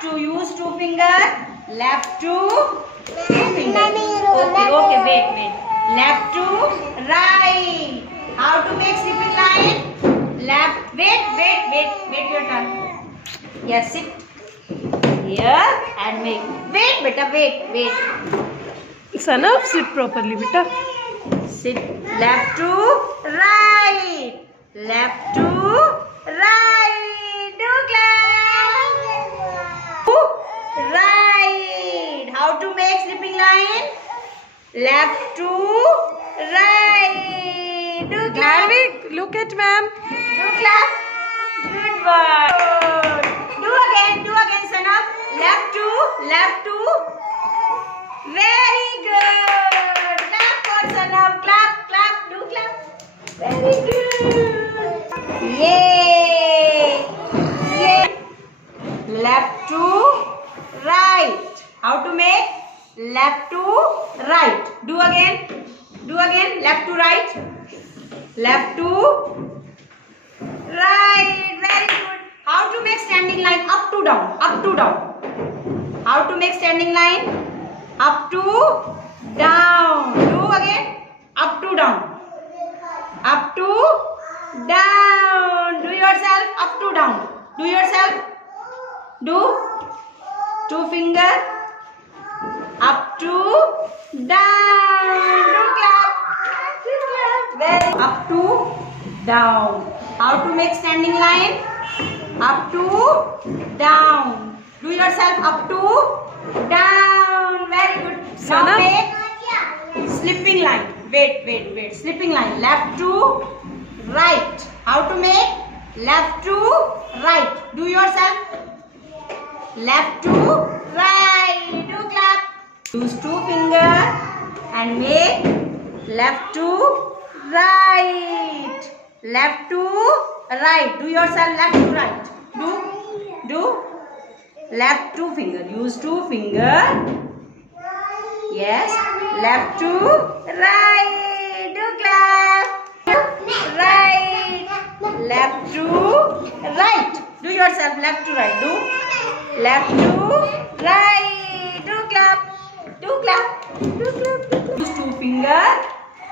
Left to use two finger. Left to two finger. Okay. Wait. Left to right. How to make sleeping line? Left. Wait your turn. Yes, sit here and make. Wait, beta. Wait. Sanav, sit properly, beta. Sit. Left to right. Left to right. Do clap. Right. How to make sleeping line? Left to right. Do clap. Garvik, look at ma'am. Do clap. Good boy. Do again, son of. Left to. Very good. Clap for son of. Clap. Do clap. Very good. Yay. Left to right. How to make? Left to right. Do again. Left to right. Left to right. Very good. How to make standing line? Up to down. How to make standing line? Up to down. Do again. Up to down. Up to down. Do yourself. Up to down. Do yourself. Do. Two finger. Up to down. Do clap. Very. Up to down. How to make standing line? Up to down. Do yourself. Up to down. Very good. Now Sana? make slipping line. Wait. Slipping line. Left to right. How to make? Left to right. Do yourself. Left to right. Do clap. Use two finger and make left to right. Left to right. Do yourself left to right. Do. Left two finger. Use two finger. Yes. Left to right. Do clap. Right. Left to right. Do yourself left to right. Do. Left to right. Do clap. Use two finger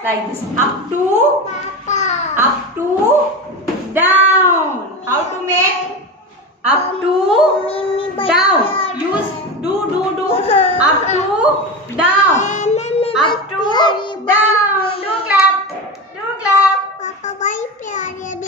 like this. Up to down. How to make? Up to down. Use do. Up to down.